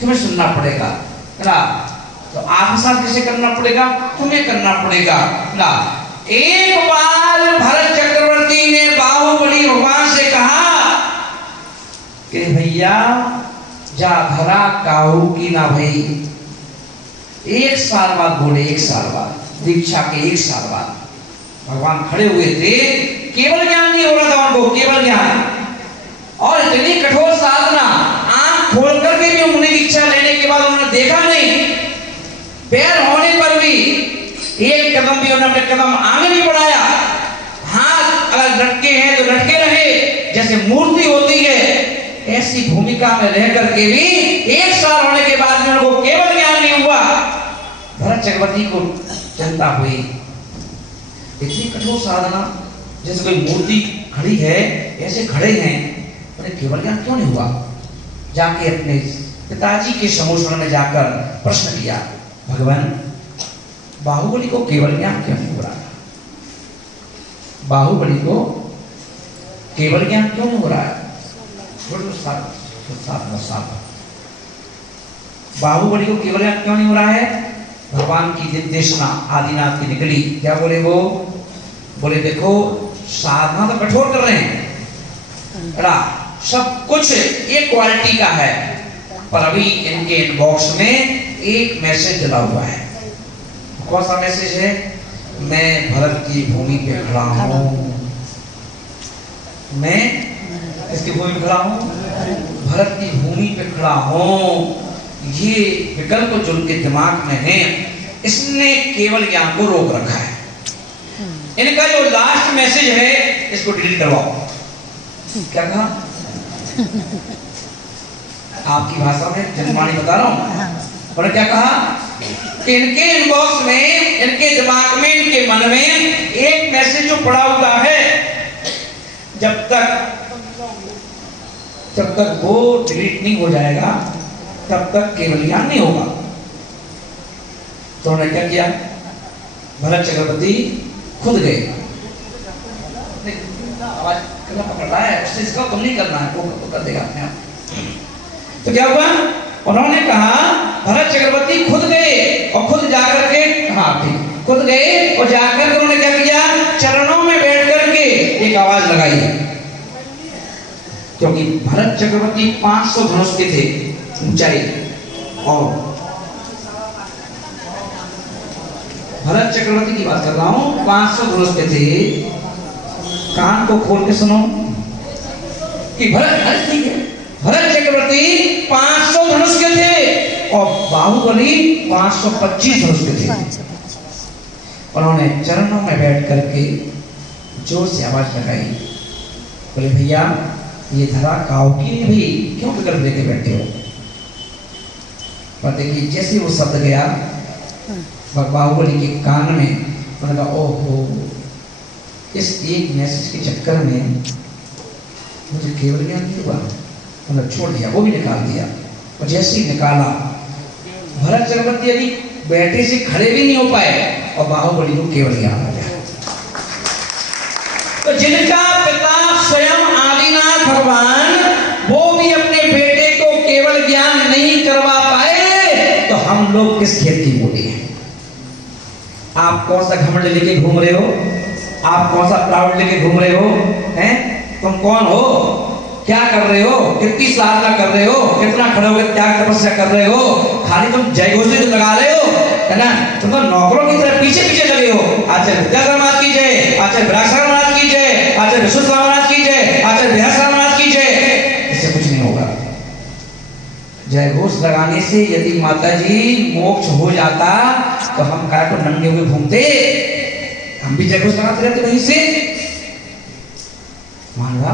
तुम्हें सुनना पड़ेगा ना। तो आपके साथ कैसे करना पड़ेगा? तुम्हें करना पड़ेगा ना। एक बार भरत चक्रवर्ती ने बाहुबली भगवान से कहा कि भैया जा धरा काहू की ना भाई। 1 साल बाद बोले, 1 साल बाद दीक्षा के 1 साल बाद भगवान खड़े हुए थे। केवल ज्ञान नहीं हो रहा था उनको, केवल ज्ञान, और इतनी कठोर साधना, आंख खोल करके भी उन्हें दीक्षा लेने के बाद उन्होंने देखा नहीं। पैर होने पर भी एक कदम भी उन्होंने अपने कदम आगे नहीं बढ़ाया। हाथ अगर लटके हैं तो लटके रहे जैसे मूर्ति होती है। ऐसी भूमिका में रह करके भी 1 साल होने के बाद भी उनको केवल ज्ञान नहीं हुआ। भरत चक्रवर्ती को चिंता हुई, इतनी कठोर साधना, जैसे कोई मूर्ति खड़ी है ऐसे खड़े हैं, उन्हें केवल ज्ञान क्यों नहीं हुआ? जाके अपने पिताजी के समूह उन्होंने जाकर प्रश्न किया, भगवान बाहुबली को केवल ज्ञान क्यों नहीं हो रहा? बाहुबली को केवल ज्ञान क्यों नहीं हो रहा है? बाहुबली को केवल ज्ञान क्यों नहीं हो रहा है? भगवान की निर्देशना आदिनाथ की निकली। क्या बोले वो? बोले देखो साधना तो कठोर कर रहे हैं, सब कुछ एक क्वालिटी का है, पर अभी इनके इनबॉक्स में एक मैसेज डला हुआ है। कौन सा मैसेज है? मैं भरत की भूमि पे खड़ा हूं। मैं किसकी भूमि पे खड़ा हूं? भरत की भूमि पे खड़ा हूं। ये विकल्प जो उनके दिमाग में है, इसने केवल ज्ञान को रोक रखा है। इनका जो लास्ट मैसेज है इसको डिलीट करवाओ। क्या कहा? आपकी भाषा में जनवाणी बता रहा हूं। और क्या कहा? इनके इनबॉक्स में, इनके दिमाग में, इनके मन में एक मैसेज जो पड़ा हुआ है, जब तक वो डिलीट नहीं हो जाएगा तब तक केवल ज्ञान नहीं होगा। तो उन्होंने क्या किया? भरत चक्रवर्ती खुद गए। आवाज पकड़ रहा है, उससे इसका कम नहीं करना है, वो कर देगा अपने आप। तो क्या हुआ? उन्होंने कहा, भरत चक्रवर्ती खुद गए और खुद जाकर के, हाँ ठीक, खुद गए और जाकर के उन्होंने क्या किया? चरणों में बैठ करके एक आवाज लगाई। क्योंकि भरत चक्रवर्ती 500 धनुष के थे ऊंचाई, और भरत चक्रवर्ती की बात कर रहा हूं, 500 धनुष के थे। कान को खोल के सुनो कि भरत चक्रवर्ती 500 धनुष के थे और बाहुबली 525 धनुष के थे। उन्होंने चरणों में बैठ करके जोर से आवाज लगाई, बोले भैया ये धरा काऊ की नहीं भाई, क्यों विकल्प लेके बैठे हो? पर देखिए जैसे वो शब्द गया बाहुबली के कान में, उन्होंने कहा ओहो, इस एक मैसेज के चक्कर में मुझे केवल ज्ञान नहीं हुआ। मतलब छोड़ दिया, वो भी निकाल दिया। और जैसे ही निकाला, भरत चक्रवर्ती अभी बैठे से खड़े भी नहीं हो पाए और बाहुबली को केवल ज्ञान हो गया। तो जिनका पिता स्वयं आदिनाथ भगवान, वो भी अपने बेटे को केवल ज्ञान नहीं करवा पाए, तो हम लोग किस खेत की मूली हैं? आप कौन सा घमंड लेके घूम रहे हो? आप कौन सा प्राउड लेके घूम रहे हो? हैं? तुम कौन हो? क्या कर रहे हो? कितनी साधना कर रहे हो? कितना खड़े होकर त्याग तपस्या कर रहे हो? खाली तुम जयघोषी तो लगा रहे हो, है ना? तुम तो नौकरों की तरह पीछे पीछे लगे हो। आचार्य विद्याधर महाराज की जय, आचार्य विरासर महाराज की जय, आचार्य विश्वनाथ महाराज की जय, आचार्य बिहार महाराज की जय। इससे कुछ नहीं होगा। जयघोष लगाने से यदि माता जी मोक्ष हो जाता तो हम काय को नंगे हुए घूमते? हम भी जयघोष लगाते रहते वहीं से। मानवा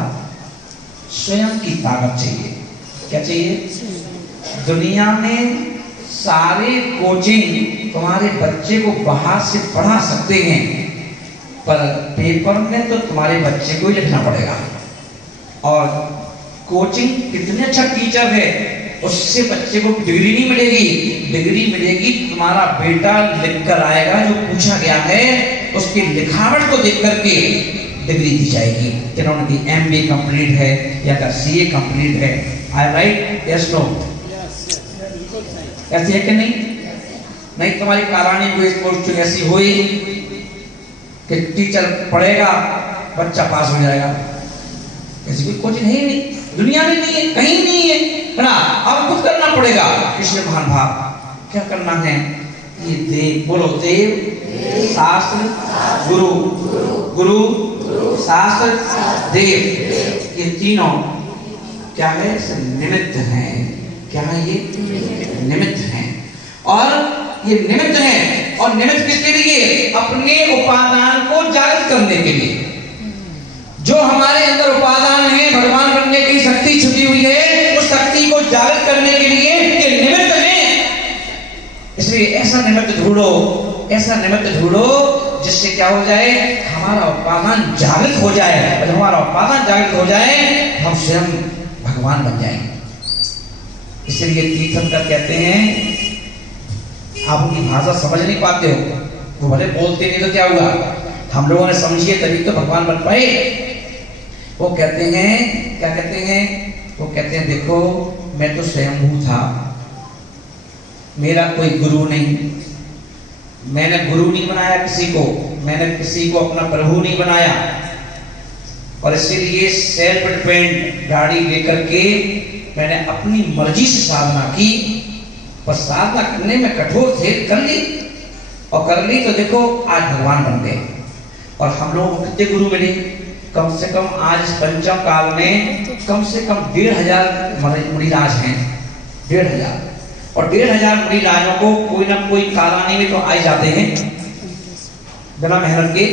स्वयं की ताकत चाहिए। क्या चाहिए? दुनिया में सारे कोचिंग तुम्हारे बच्चे को बाहर से पढ़ा सकते हैं, पर पेपर में तो तुम्हारे बच्चे को ही लिखना पड़ेगा। और कोचिंग कितने अच्छा टीचर है, उससे बच्चे को डिग्री नहीं मिलेगी। डिग्री मिलेगी तुम्हारा बेटा लिख कर आएगा, जो पूछा गया है उसकी लिखावट को देख करके डिग्री दी जाएगी। जिन्होंने की MBA कंप्लीट है या CA कंप्लीट है। I right? Yes no? ऐसी है कि नहीं? नहीं तुम्हारी कहानी कोई पोस्टिंग ऐसी हुई कि टीचर पढ़ेगा बच्चा पास हो जाएगा, ऐसी कोई कोचिंग है ही नहीं, दुनिया में नहीं है, कहीं नहीं है ना। अब खुद करना पड़ेगा। इसलिए महान भाव क्या करना है? ये देव, बोलो देव शास्त्र गुरु, गुरु शास्त्र देव, ये तीनों क्या है? निमित्त हैं। क्या है ये? निमित्त हैं। और ये निमित्त हैं, और निमित्त किसके लिए? अपने उपादान को जागृत करने के लिए। जो हमारे अंदर उपादान है, भगवान बनने की शक्ति छुपी हुई है, उस शक्ति को जागृत करने के लिए ये निमित्त है। इसलिए ऐसा निमित्त ढूंढो, ऐसा निमित्त ढूंढो जिससे क्या हो जाए? हमारा उपादान जागृत हो जाए। और जब हमारा उपादान जागृत हो जाए हम स्वयं भगवान बन जाएंगे। इसलिए तीर्थंकर कहते हैं, आप उनकी भाषा समझ नहीं पाते हो, वो भले बोलते नहीं तो क्या हुआ, हम लोगों ने समझिए तभी तो भगवान बन पाए। वो कहते हैं, क्या कहते हैं? वो कहते हैं देखो मैं तो स्वयंभू था, मेरा कोई गुरु नहीं, मैंने गुरु नहीं बनाया किसी को, मैंने किसी को अपना प्रभु नहीं बनाया, और इसीलिए सेल्फ डिपेंड गाड़ी लेकर के मैंने अपनी मर्जी से साधना की। पर साधना करने में कठोर थे, कर ली, और कर ली तो देखो आज भगवान बन गए। और हम लोगों को कितने गुरु मिले? कम से कम आज इस पंचम काल में कम से कम 1500 मुनिराज हैं, 1500। और 1500 मुनिराजों को कोई ना कोई कालानी में तो आ जाते हैं, बिना मेहनत के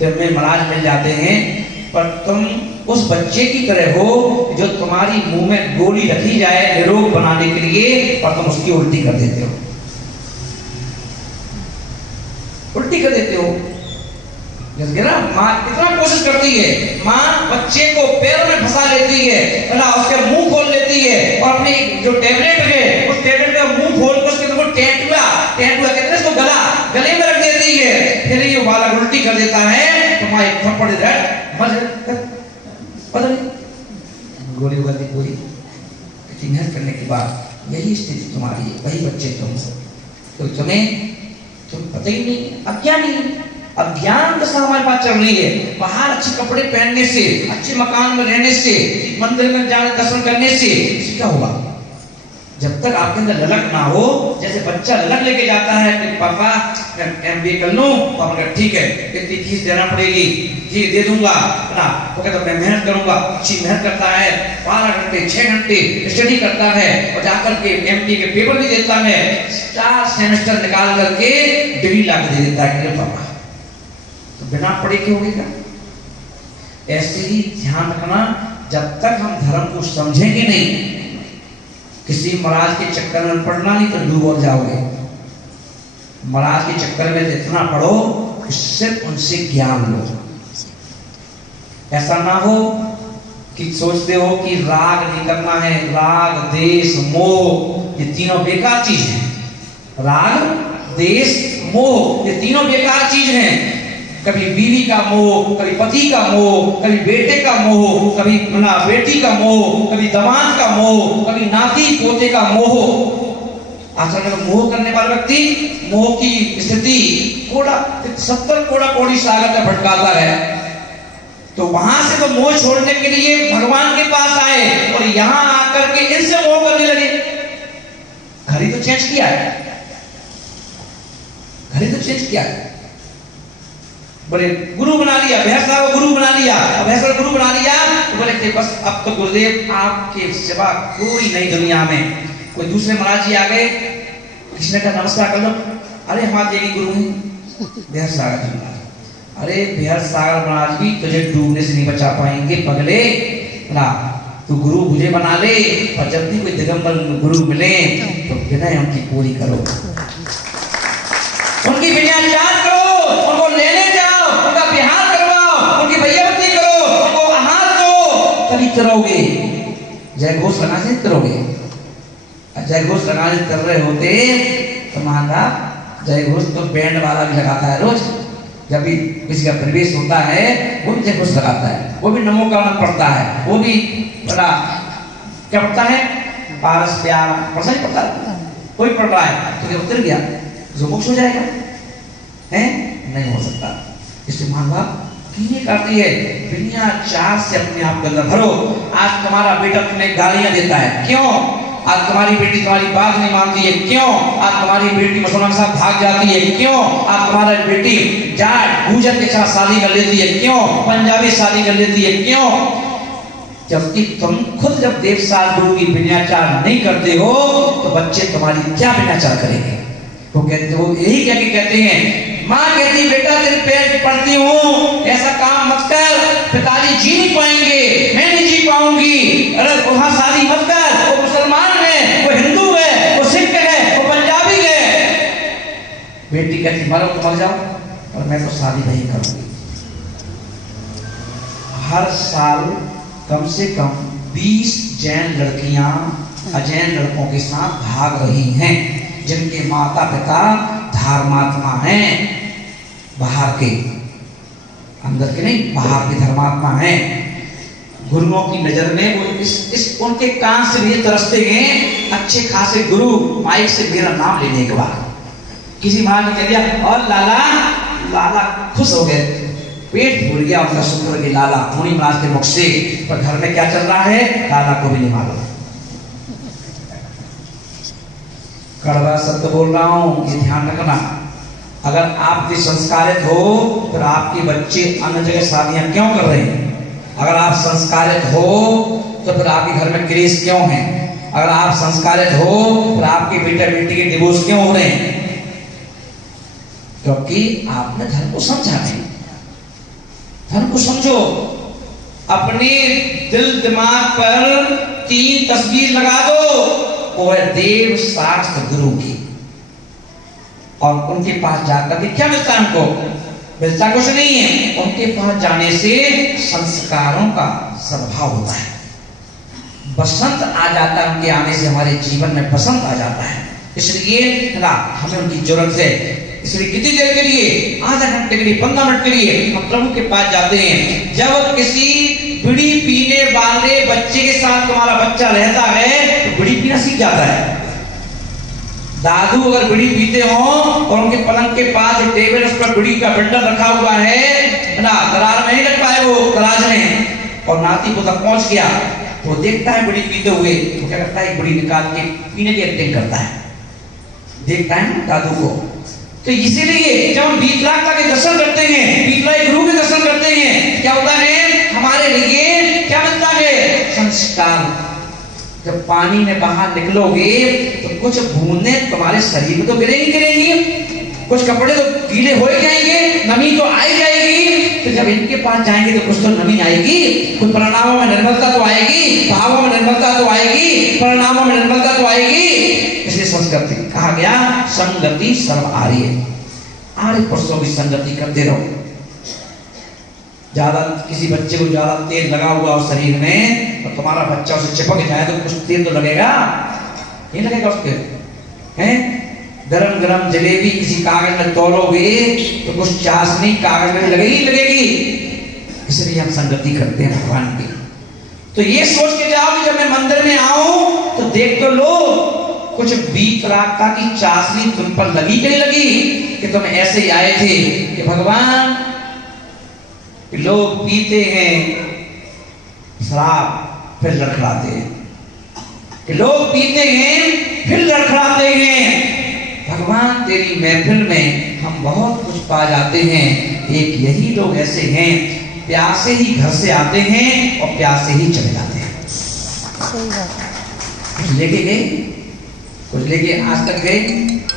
तुम्हें महाराज मिल जाते हैं। पर तुम उस बच्चे की तरह हो जो तुम्हारी मुंह में गोली रखी जाए निरोग बनाने के लिए, और तुम उसकी उल्टी कर देते हो, उल्टी कर देते हो। जैसे ना माँ कितना कोशिश करती है, माँ बच्चे को पैर में फंसा लेती है ना, उसके मुंह खोल लेती है, और अपनी जो टेबलेट है उस टेबलेट का मुंह खोल कर उसके तो टेंटुआ कहते हैं इसको, गले में रख देती है। फिर ये वाला उल्टी कर देता है तो माँ एक थप्पड़ देता है, गोली उगलती पूरी। इतनी मेहनत करने के बाद यही स्थिति तुम्हारी है, वही बच्चे तुम हो। तो तुम पता ही नहीं, अज्ञानी, अज्ञान दशा हमारे पास चल रही है। बाहर अच्छे कपड़े पहनने से, अच्छे मकान में रहने से, मंदिर में जाने दर्शन करने से क्या होगा? जब तक आपके अंदर ललक ना हो, जैसे बच्चा ललक लेके जाता है कि पापा MBA कर लूं, तो हम कहते ठीक है, इतनी फीस देना पड़ेगी, जी दे दूंगा ना, तो कहता मैं मेहनत करूंगा। अच्छी मेहनत करता है, 12 घंटे 6 घंटे स्टडी करता है, और जाकर के MBA के पेपर भी देता है, 4 सेमेस्टर निकाल करके डिग्री ला के दे देता है पापा। तो बिना पढ़े क्यों होगा? ऐसे ही ध्यान रखना, जब तक हम धर्म को समझेंगे नहीं, किसी महाराज के चक्कर में पढ़ना नहीं तो डूब और जाओगे। महाराज के चक्कर में इतना पढ़ो कि सिर्फ उनसे ज्ञान लो। ऐसा ना हो कि सोचते हो कि राग नहीं करना है, राग देश मोह ये तीनों बेकार चीज हैं। राग देश मोह ये तीनों बेकार चीज हैं। कभी बीवी का मोह, कभी पति का मोह, कभी बेटे का मोह, कभी बेटी का मोह, कभी दामाद का मोह, कभी नाती पोते का मोह। आचरण में मोह करने वाला व्यक्ति मोह की स्थिति 70 कोड़ा कोड़ी सागर में भटकाता है। तो वहां से तो मोह छोड़ने के लिए भगवान के पास आए, और यहां आकर के इनसे मोह करने लगे। घर ही तो चेंज किया है, घर ही तो चेंज किया है। बोले गुरु बना लिया, भैंसा को गुरु बना लिया, भैंसा को गुरु बना लिया, तो बोले कि बस अब तो गुरुदेव आपके सिवा कोई नहीं दुनिया में। कोई दूसरे महाराज जी आ गए, किसी ने कहा नमस्कार कर लो, अरे हमारे देवी गुरु हैं बिहार सागर जी महाराज। अरे बिहार सागर महाराज भी तुझे डूबने से नहीं बचा पाएंगे पगले ना, तू गुरु मुझे बना ले, और जब भी कोई दिगंबर गुरु मिले तो विनय उनकी पूरी करो, उनकी विनय चार्ज करो, उनको लेने जाओ, उनका बिहार करवाओ, उनकी भैयावती करो, उनको आहार दो, तभी करोगे। जय घोष लगाने करोगे। जय घोष लगाने कर रहे होते तो माना जय घोष तो बैंड वाला भी लगाता है रोज, जब भी किसी का प्रवेश होता है वो भी जय घोष लगाता है, वो भी नमो का नाम पढ़ता है, वो भी बड़ा क्या पढ़ता है, पारस प्यार पढ़ता ही पढ़ता है। कोई पढ़ रहा है तो क्या उतर गया जो मोक्ष हो जाएगा? है नहीं हो सकता। इसलिए मां बाप कीने करती है, बिना चार से अपने आप के अंदर भरो। आज तुम्हारा बेटा तुम्हें गालियां देता है, क्यों? आज तुम्हारी बेटी तुम्हारी बात नहीं मानती है, क्यों? आज तुम्हारी बेटी मुसलमान के साथ भाग जाती है, क्यों? आज तुम्हारी बेटी जाट गुजर के साथ शादी कर लेती है, क्यों? पंजाबी शादी कर लेती है, क्यों? जबकि तुम खुद जब देवसाल गुरु की विनयाचार नहीं करते हो तो बच्चे तुम्हारी क्या विनयाचार करेंगे? वो कहते वो यही क्या कहते हैं, माँ कहती बेटा तेरे पैर पड़ती हूँ, ऐसा काम मत कर, पिताजी जी नहीं पाएंगे, मैं नहीं जी पाऊंगी, अरे वहां शादी मत कर, वो मुसलमान है, वो हिंदू है, वो सिख है, वो पंजाबी है। बेटी कहती मरो तो मर जाओ और मैं तो शादी नहीं करूंगी। हर साल कम से कम 20 जैन लड़कियां अजैन लड़कों के साथ भाग रही हैं, जिनके माता पिता धर्मात्मा हैं, बाहर के, अंदर के नहीं, बाहर के धर्मात्मा हैं। गुरुओं की नजर में वो इस उनके कान से ये तरसते हैं, अच्छे खासे गुरु माइक से मेरा नाम लेने के बाद किसी मां ने कह दिया और लाला खुश हो गए, पेट भूल गया उनका शुक्र के लाला मुनि महाराज के मुख से। पर घर में क्या चल रहा है लाला को भी नहीं मालूम। कड़वा शब्द बोल रहा हूं, ये ध्यान रखना। अगर आप भी संस्कारित हो तो आपके बच्चे अन्य जगह शादियां क्यों कर रहे हैं? अगर आप संस्कारित हो तो फिर आपके घर में क्लेश क्यों है? अगर आप संस्कारित हो तो आपके बेटा बेटी के डिवोर्स क्यों हो रहे हैं? क्योंकि आपने धर्म को समझा नहीं। धर्म को समझो, अपने दिल दिमाग पर 3 तस्वीर लगा दो, वो है देव शास्त्र गुरु की, और उनके पास जाकर के क्या मिलता है? हमको मिलता कुछ नहीं है। उनके पास जाने से संस्कारों का सद्भाव होता है, बसंत आ जाता है। उनके आने से हमारे जीवन में बसंत आ जाता है। इसलिए ना हमें उनकी जरूरत है। इसलिए कितनी देर के लिए, आधा घंटे के लिए, 15 मिनट के लिए हम प्रभु के पास जाते हैं। जब किसी बीड़ी पीने वाले बच्चे के साथ तुम्हारा बच्चा रहता है तो बीड़ी पीना सीख जाता है। दादू अगर बीड़ी पीते हो और उनके पलंग के पास टेबल, उस पर बीड़ी का बंडल रखा हुआ है ना, दरार में नहीं रख पाए वो दराज में, और नाती को तक पहुंच गया तो देखता है बीड़ी पीते हुए, तो क्या करता है बीड़ी निकाल के पीने की एक्टिंग करता है, देखता है ना दादू को। तो इसीलिए जब हम बीतलाता के दर्शन करते हैं, बीतलाई गुरु के दर्शन करते हैं, क्या होता है हमारे लिए? क्या मिलता है? संस्कार। जब पानी में बाहर निकलोगे तो कुछ बूंदे तुम्हारे शरीर में तो गिरेंगी, कुछ कपड़े तो गीले हो ही जाएंगे, नमी तो आई जाएगी। तो जब इनके पास जाएंगे तो कुछ तो नमी आएगी, कुछ परिणामों में निर्मलता तो आएगी, भावों में निर्मलता तो आएगी, परिणामों में निर्मलता तो आएगी। इसलिए संस्कृति कहा गया संगति सर्व आर्य, आर्य पुरुषों की संगति करते रहो। ज्यादा किसी बच्चे को ज्यादा तेल लगा हुआ उस शरीर में तो तुम्हारा बच्चा उसे चिपक जाए तो कुछ तेल तो लगेगा, नहीं लगेगा उसके? हैं गरम गरम जलेबी किसी कागज में तोलोगे तो कुछ चाशनी कागज में लगेगी। इसलिए हम संगति करते हैं भगवान की। तो ये सोच के जाओ कि जब मैं मंदिर में आऊं तो देख तो लो कुछ वीतरागता की चाशनी तुम पर लगी कि नहीं लगी, कि तुम ऐसे ही आए थे कि भगवान लोग पीते हैं शराब फिर लड़खड़ाते हैं, कि लोग पीते हैं फिर लड़खड़ाते हैं। भगवान तेरी महफिल में हम बहुत कुछ पा जाते हैं। एक यही लोग ऐसे हैं, प्यासे ही घर से आते हैं और प्यासे ही चले जाते हैं। कुछ लेके गए, कुछ लेके आज तक गए।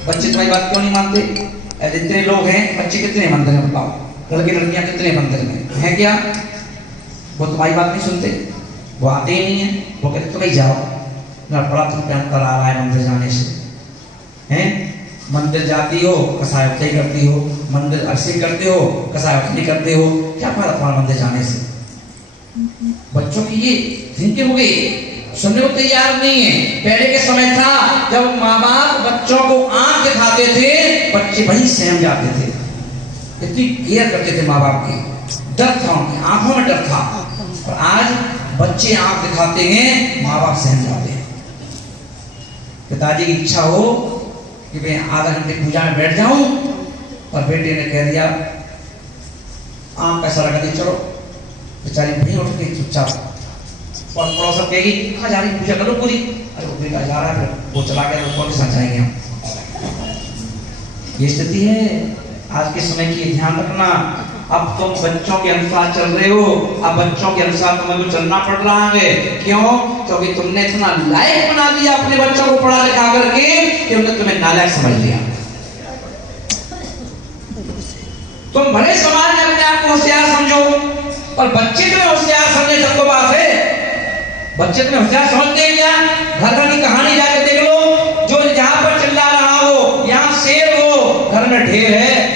बच्चे तुम्हारी बात क्यों नहीं मानते? जितने लोग हैं बच्चे कितने मंदिर में बताओ, लड़के लड़कियां कितने मंदिर में हैं? क्या वो तुम्हारी बात नहीं सुनते? वो आते ही नहीं है। वो कहते तुम ही जाओ ना, बड़ा तुम पे अंतर आ रहा है मंदिर जाने से। हैं मंदिर जाती हो कसायती करती हो, मंदिर अर्सी करते हो कसायती करते हो, क्या फायदा तुम्हारा मंदिर जाने से? बच्चों की ये थिंकिंग हो गई, सुनने को तैयार नहीं है। पहले के समय था जब माँ बाप बच्चों को आंख दिखाते थे, बच्चे वहीं सहम जाते थे, इतनी केयर करते थे माँ बाप की, डर था उनकी आंखों में, डर था। और आज बच्चे आंख दिखाते हैं, माँ बाप सहम जाते हैं। पिताजी की इच्छा हो कि मैं आधा घंटे पूजा में बैठ जाऊं, और बेटे ने कह दिया आँख कैसा लगा दी, चलो। बेचारी नहीं उठ गई चुपचाप, और पड़ोसन कहेगी कहाँ जा रही, पूजा करो पूरी। अरे वो बेटा जा रहा है, फिर वो चला गया तो कौन के साथ जाएंगे हम। ये स्थिति है आज के समय की, ध्यान रखना। अब तुम बच्चों के अनुसार चल रहे हो, अब बच्चों के अनुसार तुम्हें तो चलना पड़ रहा है। क्यों? क्योंकि तुमने इतना लायक बना दिया अपने बच्चों को पढ़ा लिखा करके कि उन्होंने तुम्हें नालायक समझ लिया। तुम भले समाज में अपने आप को होशियार समझो, और बच्चे तुम्हें होशियार समझे तब तो बात है। बच्चे तुम्हें होशियार समझते हैं क्या? घर घर की कहानी जाके देख लो, जो जहां पर चिल्ला रहा हो यहां शेर हो, घर में ढेर है।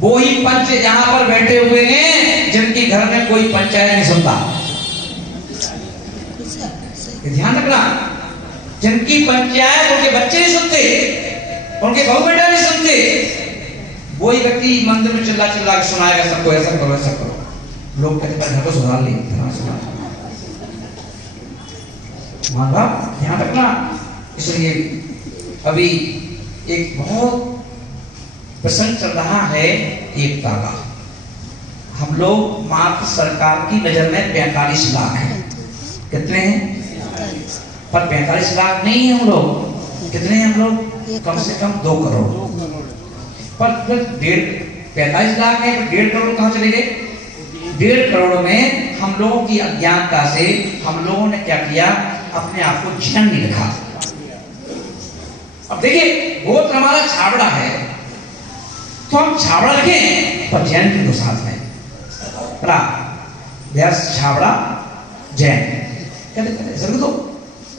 वो ही पंच जहां पर बैठे हुए हैं जिनकी घर में कोई पंचायत नहीं सुनता। ध्यान रखना, जिनकी पंचायत उनके बच्चे नहीं सुनते, उनके बहू बेटा नहीं सुनते, वही व्यक्ति मंदिर में चिल्ला चिल्ला के सुनाएगा सबको, ऐसा करो ऐसा करो। लोग कहते हैं घर को सुधार ले, मां बाप ध्यान रखना। इसलिए अभी एक बहुत प्रसंग चल रहा है एकता का। हम लोग मात्र सरकार की नजर में 45 लाख हैं। कितने हैं? पर 45 लाख नहीं है हम लोग। कितने हैं हम लोग? कम से कम 2 करोड़। पर फिर 45 लाख है, 1.5 करोड़ कहां चले गए? 1.5 करोड़ में हम लोगों की अज्ञानता से हम लोगों ने क्या किया, अपने आप को जैन नहीं रखा। अब देखिए गोत्र हमारा छाबड़ा है, तो हम छाबड़ा रखें पर जैन के दो साथ में व्यास छाबड़ा जैन कहते दो।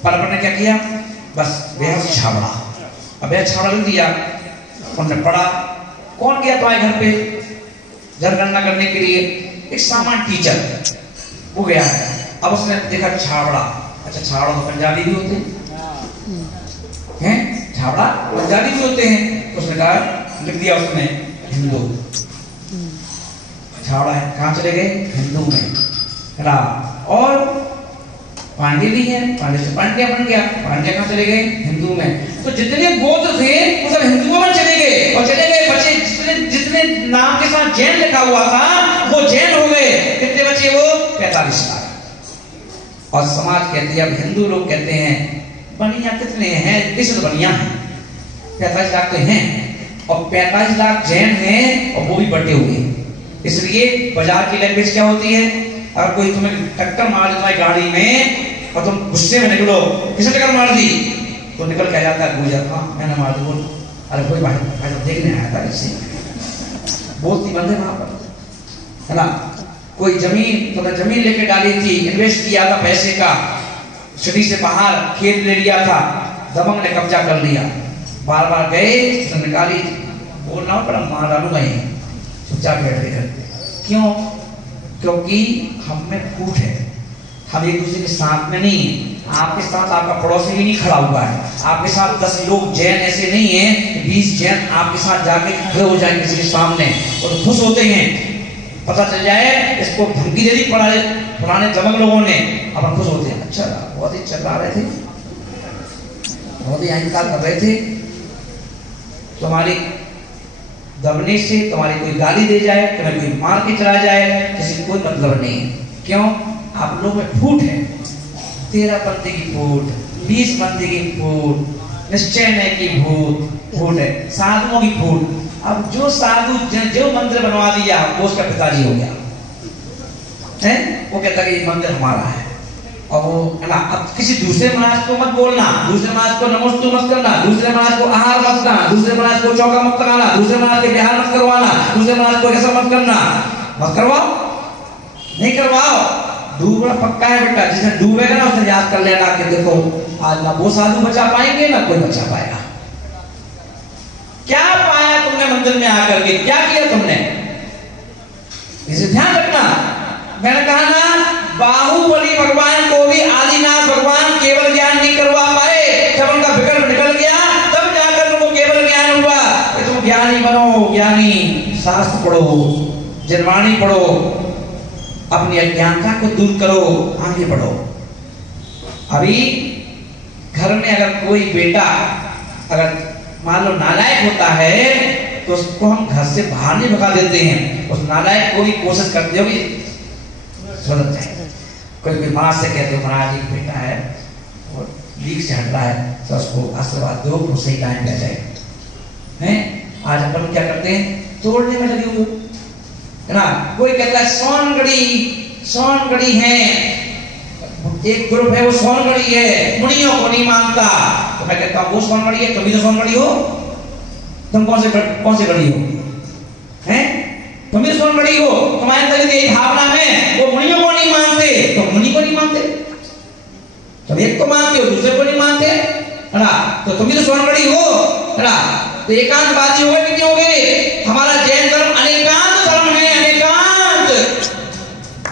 पर अपन ने क्या किया, बस व्यास छाबड़ा, अब व्यास छाबड़ा लिख दिया। उन्होंने पढ़ा, कौन गया तो आए घर पे जनगणना करने के लिए, एक सामान्य टीचर वो गया। अब उसने देखा छाबड़ा, अच्छा छाबड़ा तो पंजाबी भी होते हैं, छाबड़ा पंजाबी भी होते हैं। तो उसने कहा, लिख दिया उसने हिंदू। छाबड़ा है, कहां चले गए? हिंदू में। और पांडे भी है, पांडे से पांड्या बन गया, पांड्या कहां चले गए? हिंदू में। तो जितने गोत्र थे वो सब हिंदुओं में चले गए, और चले गए बचे जितने नाम के साथ जैन लिखा हुआ था वो जैन हो गए। कितने बचे वो? 45 लाख। और समाज कहती है, अब हिंदू लोग कहते हैं बनिया कितने हैं? 20 बनिया हैं, 45 लाख तो हैं, और 45 लाख जैन हैं, और वो भी बटे हुए। इसलिए बाजार की लैंग्वेज क्या होती है, अगर कोई तुम्हें टक्कर मार देता है गाड़ी में और तुम गुस्से में निकलो, किसने टक्कर मार दी, तो निकल क्या जाता है गुजर, हाँ मैंने मार दी, बोल अरे कोई भाई देखने आया था, इससे बोलती बंद है वहां पर, है ना। कोई जमीन तो जमीन लेके डाली थी, इन्वेस्ट किया था पैसे का, सिटी से बाहर खेत ले लिया था, दबंग ने कब्जा कर लिया, बार बार गए तो निकाली, बोलना पड़ा मार डालूंगा ही, चुपचाप बैठ गए। क्यों? क्योंकि हम में फूट है, हम एक दूसरे के साथ में नहीं है। आपके साथ आपका पड़ोसी भी नहीं खड़ा हुआ है, आपके साथ 10 लोग जैन ऐसे नहीं है, 20 जैन आपके साथ जाके खड़े हो जाएंगे किसी के सामने और खुश होते हैं, पता चल जाए इसको धमकी दे दी पुराने दबंग लोगों ने, अब खुश होते हैं, अच्छा बहुत ही चला रहे थे, बहुत ही अहंकार कर रहे थे, तुम्हारी दबने से तुम्हारी कोई गाली दे जाए, तुम्हें कोई मार के चला जाए, किसी कोई मतलब नहीं है। क्यों? आप लोग में फूट है, 13 बंदे की फूट, 20 बंदे की फूट, निश्चय में की फूट है, साधुओं की फूट। अब जो साधु जो मंदिर बनवा दिया वो उसका पिताजी हो गया है, वो कहता है कि मंदिर हमारा है, और वो है ना। अब किसी दूसरे महाराज को मत बोलना, दूसरे महाराज को नमोस्तु मत करना, दूसरे महाराज को आहार मत करना, दूसरे महाराज को चौका मत लगाना, दूसरे महाराज के बिहार मत करवाना, दूसरे महाराज को ऐसा मत करना, मत करवाओ, नहीं करवाओ। डूबना पक्का है बेटा, जिसने डूबेगा ना उसने याद कर लेना कि देखो आज ना वो साधु बचा पाएंगे ना कोई बचा पाएगा। क्या पाया तुमने मंदिर में आकर के, क्या किया तुमने, इसे ध्यान रखना। मैंने कहा ना, बाहुबली भगवान को भी आदिनाथ भगवान केवल ज्ञान नहीं करवा पाए, जब उनका विकल्प निकल गया तब जाकर उनको केवल ज्ञान हुआ। तुम ज्ञानी बनो, ज्ञानी, शास्त्र पढ़ो, जनवाणी पढ़ो, अपनी अज्ञानता को दूर करो, आगे बढ़ो। अभी घर में अगर कोई बेटा अगर मान लो नालायक होता है तो उसको हम घर से बाहर नहीं भगा देते हैं, उस नालायक को भी कोशिश करते हो कि सुधर जाए। कोई माँ से कहते हो महाराज एक बेटा है और लीक से हट रहा है, तो उसको आशीर्वाद दो, उससे ही टाइम ले जाए हैं। आज अपन क्या करते हैं, तोड़ने में लगे हुए है ना। कोई कहता है सोनगढ़ी है, एक ग्रुप है वो सोनगढ़ी है, मुनियों को नहीं मानता, तो मैं कहता हूँ वो सोनगढ़ी है, तुम भी तो सोनगढ़ी हो, तुम कौन से गढ़ी हो हैं, तुम भी तो सोनगढ़ी हो। तुम्हारे अंदर यही भावना है वो मुनियों को नहीं मानते, तो मुनि को नहीं मानते, तुम एक को मानते हो दूसरे को नहीं मानते है ना, तो तुम भी तो सोनगढ़ी हो है ना। तो एकांतवादी हो गए कि नहीं हो गए। हमारा जैन धर्म अनेकांत धर्म है,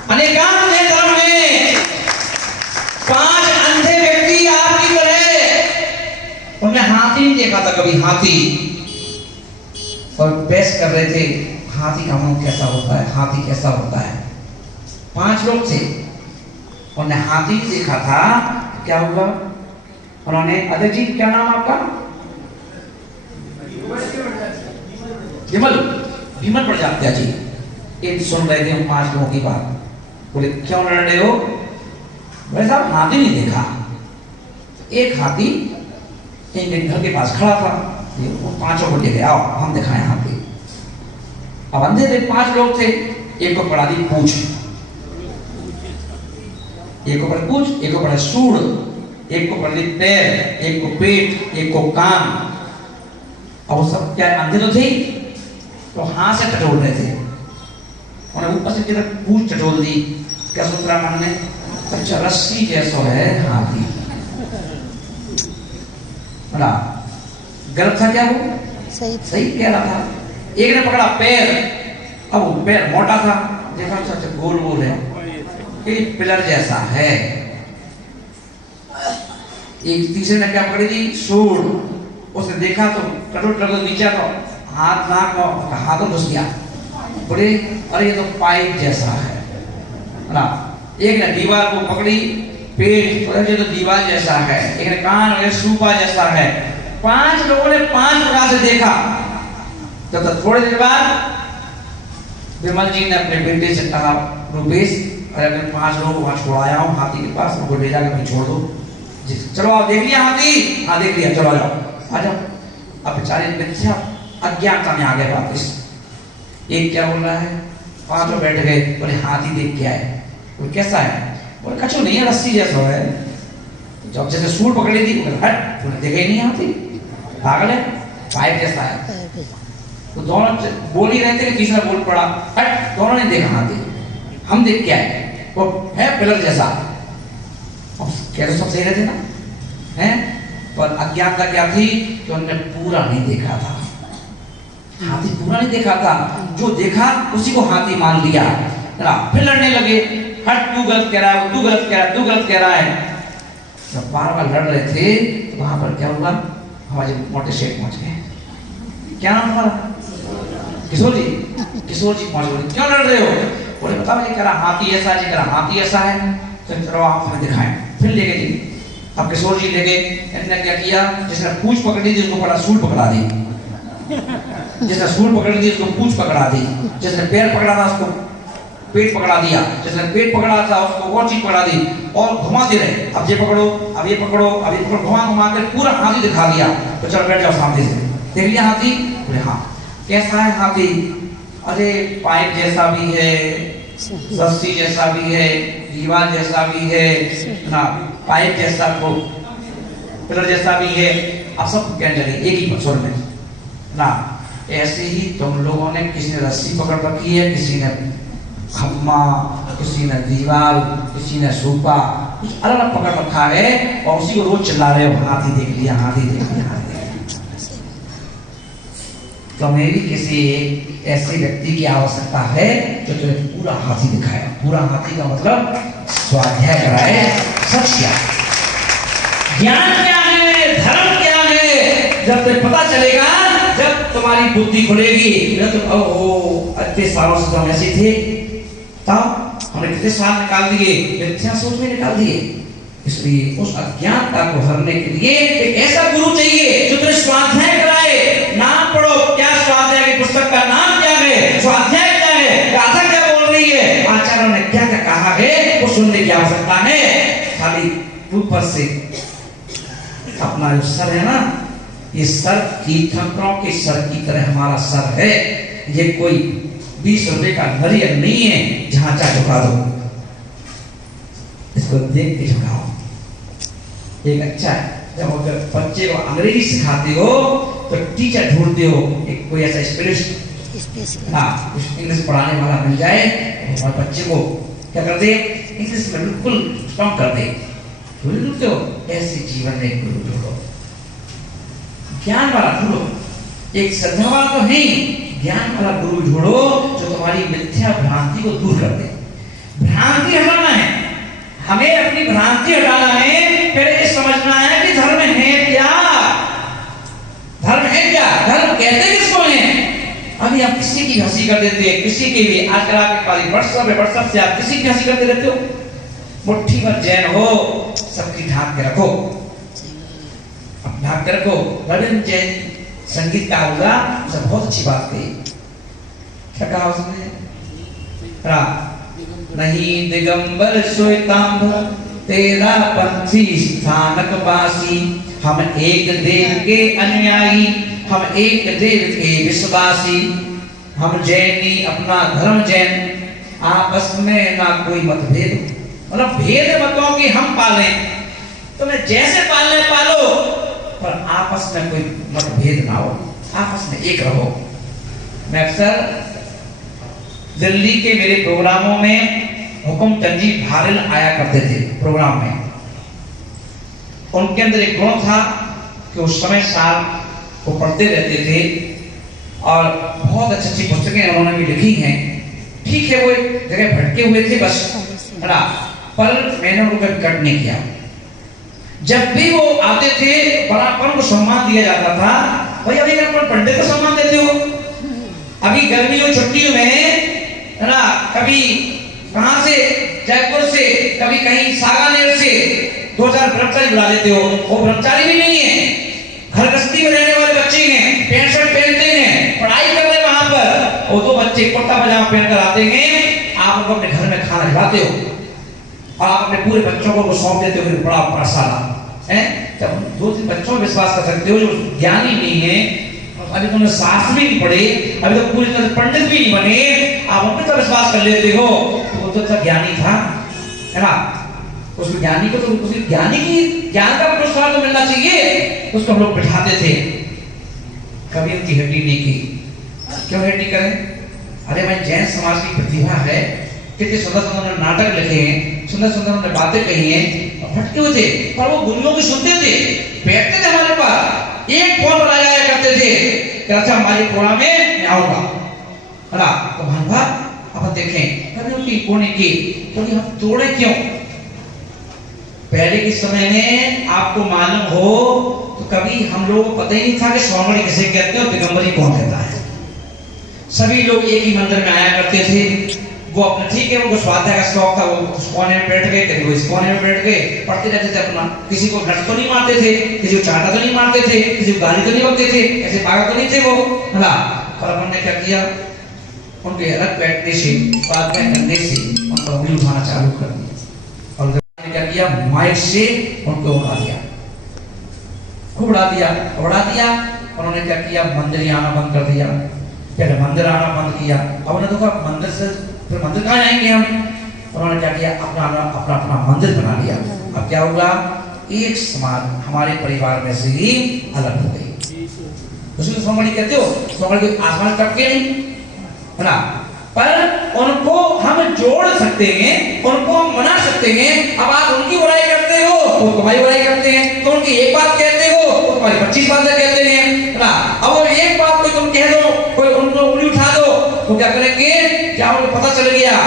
अनेकांत जैन धर्म है। 5 अंधे व्यक्ति आपकी तरह, उन्होंने हाथी नहीं देखा था कभी, हाथी, और बहस कर रहे थे हाथी का मुंह कैसा होता है, हाथी कैसा होता है। 5 लोग थे, उन्होंने हाथी देखा था। क्या हुआ, उन्होंने, अजय जी क्या नाम आपका, विमल प्रजापति जी, एक सुन रहे थे हम 5 लोगों की बात, बोले क्यों लड़ रहे हो, बोले साहब हाथी नहीं देखा। एक हाथी एक घर के पास खड़ा था, वो 5 को लेके आओ हम दिखाएं हाथी। अब अंधे थे, 5 लोग थे, एक को पड़ा दी पूंछ, एक को पड़ा पूंछ, एक को पड़ा सूंड, एक को पड़ा पैर, एक को पेट, एक को कान। और वो सब क्या अंधे तो थे, तो हाथ से टटोल रहे थे, उन्हें ऊपर से किधर पूंछ टटोल दी। क्या सोच रहा मन में, अच्छा रस्सी जैसा है हाथी, बड़ा गलत था क्या, वो सही कह रहा था। एक ने पकड़ा पैर, अब वो पैर मोटा था, देखा अच्छा गोल गोल है, एक पिलर जैसा है। एक तीसरे ने क्या पकड़ी थी, सूंड, उसने देखा तो टटोल नीचे, तो हाथ नाक हाथों घुस गया, बोले अरे ये तो पाइप जैसा है ना। एक ने दीवार को पकड़ी, पेट, तो ये तो दीवार जैसा है। एक ने कान, और सूपा जैसा है। 5 लोगों ने 5 प्रकार से देखा। तो थोड़ी देर बाद विमल जी ने अपने बेटे से कहा, रुपेश अरे 5 लोगों को वहां छोड़ाया हूँ हाथी के पास, उनको ले जाकर कहीं छोड़ दो, चलो आप देख लिया हाथी, हाँ देख लिया, चलो आ जाओ आ जाओ। अब बेचारे बच्चे अज्ञानता में आ गए वापस। एक क्या बोल रहा है, 5 लोग बैठ गए, बोले हाथी देख के आए, बोले कैसा है, बोले कछु नहीं है, रस्सी जैसा है। जब जैसे सूंड पकड़ी थी, हट, तूने देखा ही नहीं हाथी, पागल है, पाइप जैसा है। तो दोनों बोल ही रहे थे कि तीसरा बोल पड़ा, हट, दोनों ने देखा हाथी, हम देख के आए, वो है पिलर जैसा। क्या तो सब सही रहते ना हैं, पर अज्ञानता क्या थी कि उन्होंने पूरा नहीं देखा था, हाथी पूरा नहीं देखा था, जो देखा उसी को हाथी मान लिया ना। फिर लड़ने लगे, हट तू गलत कह रहा है, तू गलत कह रहा है, तू गलत कह रहा है। जब बार-बार लड़ रहे थे तो वहां पर क्या हुआ, हमारे मोटे शेख पहुंच गए। क्या नाम था, किशोर जी पहुंच गए। क्यों लड़ रहे हो, बोले बता, मैं कह रहा हाथी ऐसा है, कह रहा हाथी ऐसा है, चलो आप हमें दिखाएं। फिर ले गए जी, अब किशोर जी ले गए। इन्होंने क्या किया, जिसने पूंछ पकड़ी थी उसको पकड़ा सूंड पकड़ा दी, जिसने सूंड पकड़ी थी उसको पूंछ पकड़ा दी, जिसने पैर पकड़ा था उसको पेट पकड़ा दिया, जिसने पेट पकड़ा था उसको और चीज पकड़ा दी, और घुमाते रहे, अब ये पकड़ो, अब ये पकड़ो, अब ये पकड़ो, घुमा कर पूरा हाथी दिखा दिया। तो चलो बैठ जाओ सामने से, देख लिया हाथी, बोले हाँ। कैसा है हाथी, अरे पाइप जैसा भी है, रस्सी जैसा भी है, दीवार जैसा भी है ना, पाइप जैसा को पिलर जैसा भी है। अब सब कहने लगे एक ही स्वर में ना, ऐसे ही तुम लोगों ने, किसी ने रस्सी पकड़ रखी है, किसी ने खम्मा, किसी ने दीवार, किसी ने सूपा, कुछ अलग अलग पकड़ रखा है, और उसी को रोज चिल्ला रहे हो, हाथी देख लिया, हाथी देख लिया, हाथी देख लिया। तो मेरी किसी ऐसे व्यक्ति की आवश्यकता है जो तुम्हें पूरा हाथी दिखाए। पूरा हाथी का मतलब स्वाध्याय कराए, सत्य ज्ञान क्या है, धर्म क्या है, जब तुम्हें पता चलेगा, जब तुम्हारी बुद्धि खुलेगी। तुम इतने सालों से हम ऐसे थे, तब हमने कितने साल निकाल दिए, मिथ्या सोच में निकाल दिए, इसलिए उस अज्ञानता को हरने के लिए एक ऐसा गुरु चाहिए जो तुम्हें स्वाध्याय कराए। नाम पढ़ो, क्या स्वाध्याय की पुस्तक का नाम क्या है, स्वाध्याय क्या है, गाथा क्या बोल रही है, आचार्यों ने क्या क्या कहा है, वो सुनने की आवश्यकता है। खाली ऊपर से अपना जो सर है ना, ये सर तीर्थंकरों के सर की तरह हमारा सर है। ये कोई 20 रुपए का नरियर नहीं है जहां चाहे झुका दो, इसको देख के झुकाओ। एक अच्छा है, जब अगर बच्चे को अंग्रेजी सिखाते हो तो टीचर ढूंढते हो, एक कोई ऐसा स्पेशलिस्ट, हाँ, कुछ इंग्लिश पढ़ाने वाला मिल जाए और बच्चे को क्या कर दे, इंग्लिश में बिल्कुल स्ट्रॉन्ग कर दे। ढूंढते हो, ऐसे जीवन में गुरु ढूंढो, ज्ञान वाला ढूंढो। एक श्रद्धा वाला तो नहीं, ज्ञान वाला गुरु ढूंढो जो तुम्हारी मिथ्या भ्रांति को दूर कर दे। भ्रांति हटाना है, हमें अपनी भ्रांति हटाना है। पहले ये समझना है कि धर्म है क्या, धर्म है क्या, धर्म कहते किसको हैं। अभी आप किसी की हंसी कर देते हैं, किसी की भी, आजकल आपके व्हाट्सएप से आप किसी की हंसी करते रहते हो। मुट्ठी भर जैन हो, सबकी ढांक के रखो, अब ढांक के रखो। रविंद्र जैन संगीत का होगा, सब बहुत अच्छी बात कही। क्या कहा उसने, नहीं दिगंबर श्वेतांबर तेरा पंथी स्थानक वासी, हम एक देव के अनुयायी, हम एक देव के विश्वासी, हम जैनी अपना धर्म जैन, आपस में ना कोई मतभेद, मतलब भेद मतों की हम पालें, तुम्हें जैसे पालने पालो, पर आपस में कोई मतभेद ना हो, आपस में एक रहो। मैं अक्सर दिल्ली के मेरे प्रोग्रामों में हुकुम तंजी भारिल आया करते थे प्रोग्राम में। उनके अंदर एक गुण था कि उस समय साल वो पढ़ते रहते थे और बहुत अच्छी अच्छी पुस्तकें उन्होंने भी लिखी हैं। ठीक है, वो एक जगह भटके हुए थे बस, है ना, पर मैंने उनको कभी कट नहीं किया। जब भी वो आते थे बड़ा उनको सम्मान दिया जाता था। भाई अभी अगर पंडित को सम्मान देते हो, अभी गर्मियों छुट्टियों में, है ना, कभी कहां से, जयपुर से, कभी कहीं सागानेर से 2-4 ब्रह्मचारी बुला लेते हो। वो ब्रह्मचारी भी नहीं है, घर गृहस्थी में रहने वाले बच्चे हैं, पैंट शर्ट पहनते हैं, पढ़ाई कर रहे हैं वहां पर। वो 2 बच्चे कुर्ता पजामा पहनकर आते हैं, आप उनको अपने घर में खाना खिलाते हो और आप अपने पूरे बच्चों को सौंप देते हो, बड़ा पाठशाला है। जब 2-3 बच्चों में विश्वास कर सकते हो जो ज्ञानी नहीं है, अभी तुमने शास्त्र भी नहीं पढ़े, अभी तो पूरी तरह पंडित भी नहीं बने, आप उन पर विश्वास कर लेते हो, तो वो तो ज्ञानी था, है ना। उस ज्ञानी को तो उस ज्ञानी की ज्ञान का पुरस्कार तो मिलना चाहिए। उसको हम लोग बिठाते थे, कभी उनकी हड्डी नहीं की। क्यों हड्डी करें? अरे भाई जैन समाज की प्रतिभा है, कितने सुंदर सुंदर नाटक लिखे हैं, सुंदर सुंदर बातें कही हैं, भटके हुए थे पर वो गुरुओं की सुनते थे, बैठते थे हमारे पास, एक फोन बनाया करते थे कि अच्छा हमारे प्रोग्राम में मैं आऊंगा, है ना। तो भानुभा अब देखें कभी उनकी पुण्य की तो हम तोड़े क्यों? पहले के समय में आपको मालूम हो तो कभी हम लोगों को पता ही नहीं था कि स्वामी किसे कहते हैं और दिगंबरी कौन कहता है। सभी लोग एक ही मंदिर में आया करते थे। वो अपना ठीक है, उनको स्वाध्याय का शौक था, वो उस कोने में बैठ गए, कभी वो इस कोने में बैठ गए, पढ़ते रहते थे अपना। किसी को नट तो नहीं मारते थे, किसी को चाटा तो नहीं मारते थे, किसी को गाली तो नहीं बकते थे, ऐसे पागल तो नहीं थे वो, है ना। पर हमने क्या किया, उनके अलग बैठने से, बात करने से उनका उंगली उठाना चालू कर दिया और क्या किया, माइक से उनको उड़ा दिया, खूब उड़ा दिया। उन्होंने क्या किया, मंदिर आना बंद कर दिया। पहले मंदिर आना बंद किया, अब उन्होंने देखा मंदिर से फिर मंदिर कहाँ जाएंगे हम। उन्होंने क्या किया, अपना मंदिर बना लिया। अब क्या हुआ, एक समाज हमारे परिवार में से ही अलग हो गई। उसको सोमवारी कहते हो, सोमवारी को आसमान टपके नहीं, है ना। पर उनको हम जोड़ सकते हैं, उनको हम मना सकते हैं। अब आप उनकी बुराई करते हो वो तुम्हारी बुराई करते हैं, तो उनकी एक बात कहते हो वो तुम्हारी 25 बातें कहते हैं, है ना। अब वो एक बात को तुम कह दो, कोई उनको उंगली उठा दो, वो क्या करेंगे, क्या उनको पता चल गया,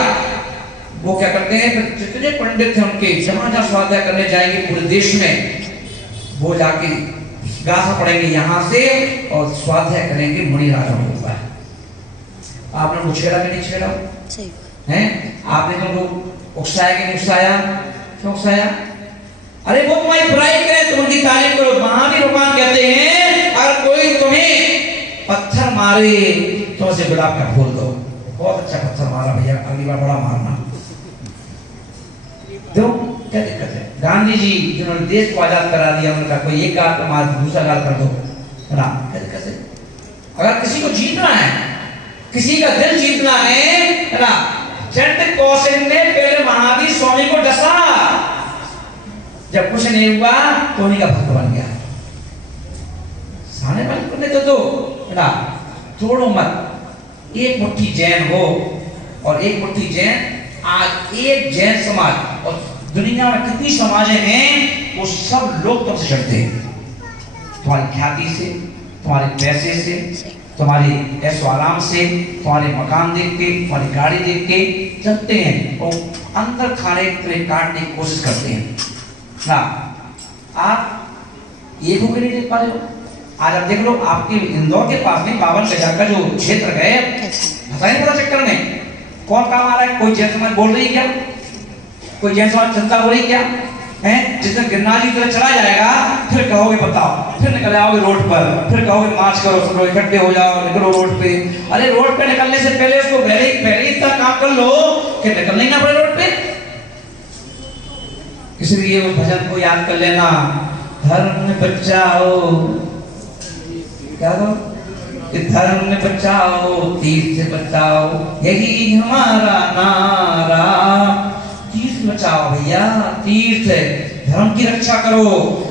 वो क्या करते हैं, जितने पंडित थे उनके जहाँ स्वाध्याय करने जाएंगे पूरे देश में, वो जाके गाथा पढ़ेंगे यहाँ से और स्वाध्याय करेंगे मुनि राजा होगा। आपने वो छेड़ा कि नहीं छेड़ा हैं? आपने तो उकसाया कि नहीं उकसाया? क्यों उकसाया? अरे वो तुम्हारी बुराई करे तुम उनकी तारीफ करो। महावीर भगवान कहते हैं अगर कोई तुम्हें पत्थर मारे तो उसे गुलाब का फूल दो। बहुत अच्छा पत्थर मारा भैया, अगली बार बड़ा मारना। तो क्या दिक्कत है? गांधी जी जिन्होंने देश को आजाद करा दिया, उनका कोई एक गाल पर मार दूसरा गाल कर दो ना, क्या दिक्कत है? अगर किसी को जीतना है, किसी का दिल जीतना है ना, चंड कौशिक ने पहले महावीर स्वामी को डसा। जब कुछ नहीं हुआ तो उन्हीं का भक्त बन गया। सामने वाले को नहीं तो ना तोड़ो मत। एक मुट्ठी जैन हो और एक मुट्ठी जैन, आज एक जैन समाज और दुनिया में कितनी समाजें हैं, वो सब लोग तुमसे चढ़ते हैं। तुम्हारी ख्याति से, तुम्हारे पैसे से, तुम्हारे ऐशो आराम से, तुम्हारे मकान देख के, तुम्हारी गाड़ी देख के चलते हैं और अंदर खाने के लिए काटने की कोशिश करते हैं ना। आप एक होकर नहीं देख पा रहे हो। आज आप देख लो, आपके इंदौर के पास में 52 गजा का जो क्षेत्र है, फंसा नहीं पता चक्कर में कौन काम आ रहा है? कोई जैन समाज बोल रही है क्या? कोई जैन समाज चिंता हो रही क्या है? जिस दिन गिरनार की तरह चला जाएगा, फिर कहोगे बताओ, फिर निकल आओगे रोड पर, फिर कहोगे मार्च करो, सब लोग इकट्ठे हो जाओ, निकलो रोड पे। अरे रोड पे निकलने से पहले उसको पहले इतना काम कर लो कि निकलना ही ना पड़े रोड पे। इसलिए उस भजन को याद कर लेना, धर्म बचाओ, क्या दो कि धर्म बचाओ तीर्थ बचाओ, यही हमारा नारा। तीर्थ बचाओ भैया, तीर्थ धर्म की रक्षा करो।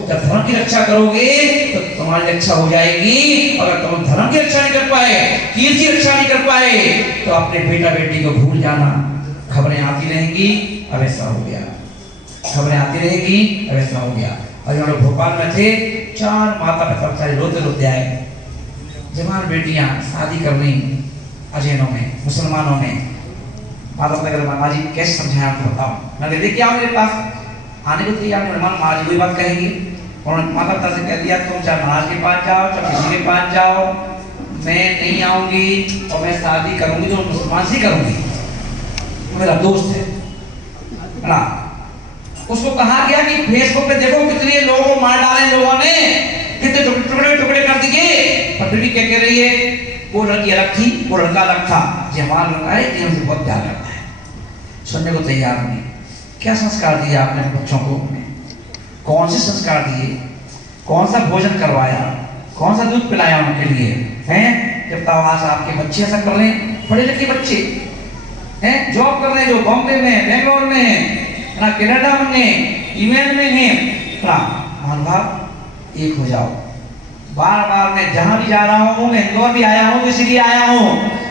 जब धर्म की रक्षा करोगे तो तुम्हारी रक्षा हो जाएगी। अगर तुम धर्म की रक्षा नहीं कर पाए, तीर्थ की रक्षा नहीं कर पाए, तो अपने बेटा बेटी को भूल जाना। खबरें आती रहेंगी, अब ऐसा हो गया, खबरें आती रहेगी, अब ऐसा हो गया। और हम लोग भोपाल में थे, 4 माता पिता बेचारे रोते रोते आए, जवान बेटियां शादी कर रही अजैनों में, मुसलमानों में। माता पिता मामा जी कैसे समझाया आपको बताओ? मैं लेके आओ मेरे पास, आने को तैयार नहीं। माँ जी वही बात कहेंगी। उन्होंने माता पिता से कह दिया तुम चाहे महाराज के पास जाओ, चाहे किसी के पास जाओ, मैं नहीं आऊंगी और मैं शादी करूंगी तो मुसलमान से करूंगी, मेरा दोस्त है ना। उसको कहा गया कि फेसबुक पे देखो कितने लोगों को मार डाले लोगों ने, कितने टुकड़े टुकड़े कर दिए। पर फिर भी क्या कह रही है, वो लड़की अलग थी, वो लड़का अलग था। जी हमारा लड़का है, ये हमसे बहुत प्यार करता है। सुनने को तैयार नहीं। क्या संस्कार दिया आपने बच्चों को? कौन से संस्कार दिए? कौन सा भोजन करवाया? कौन सा दूध पिलाया उनके लिए? हैं जब तक आपके बच्चे ऐसा कर रहे हैं, पढ़े लिखे बच्चे हैं, जॉब कर रहे हैं, जो बॉम्बे में, बेंगलोर में ना, कनाडा में, इंग्लैंड में है ना, मान भाव एक हो जाओ। बार बार मैं जहां भी जा रहा हूँ, मैं इंदौर भी आया हूँ, इसलिए आया हूँ।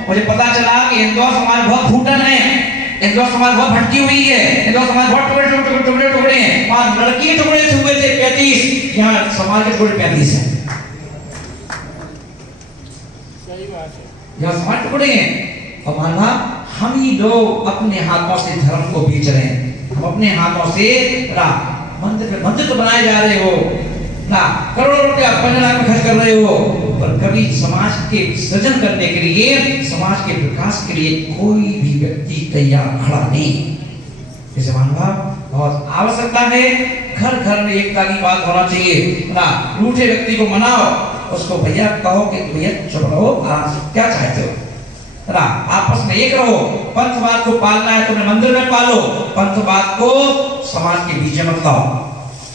मुझे पता चला कि इंदौर समाज बहुत फूटन है, इंदौर समाज बहुत भटकी हुई है, इंदौर समाज बहुत टुकड़े टुकड़े टुकड़े टुकड़े हैं। वहां लड़की टुकड़े हुए थे 35, यहाँ समाज के टुकड़े 35 है। यहाँ समाज टुकड़े हैं। और माना हम ही लोग अपने हाथों से धर्म को बेच रहे हैं। हम अपने हाथों से मंदिर तो बनाए जा रहे हो ना, करोड़ों रुपया 5 लाख में खर्च कर रहे हो, पर कभी समाज के सृजन करने के लिए, समाज के विकास के लिए कोई भी व्यक्ति तैयार खड़ा नहीं। इसे मानवा बहुत आवश्यकता है। घर घर में एकता की बात होना चाहिए ना। रूठे व्यक्ति को मनाओ, उसको भैया कहो कि भैया चुप रहो, क्या चाहते हो ना, आपस में एक रहो। पंथवाद को पालना है तुम्हें मंदिर में पालो, पंथवाद को समाज के बीच में मत लाओ।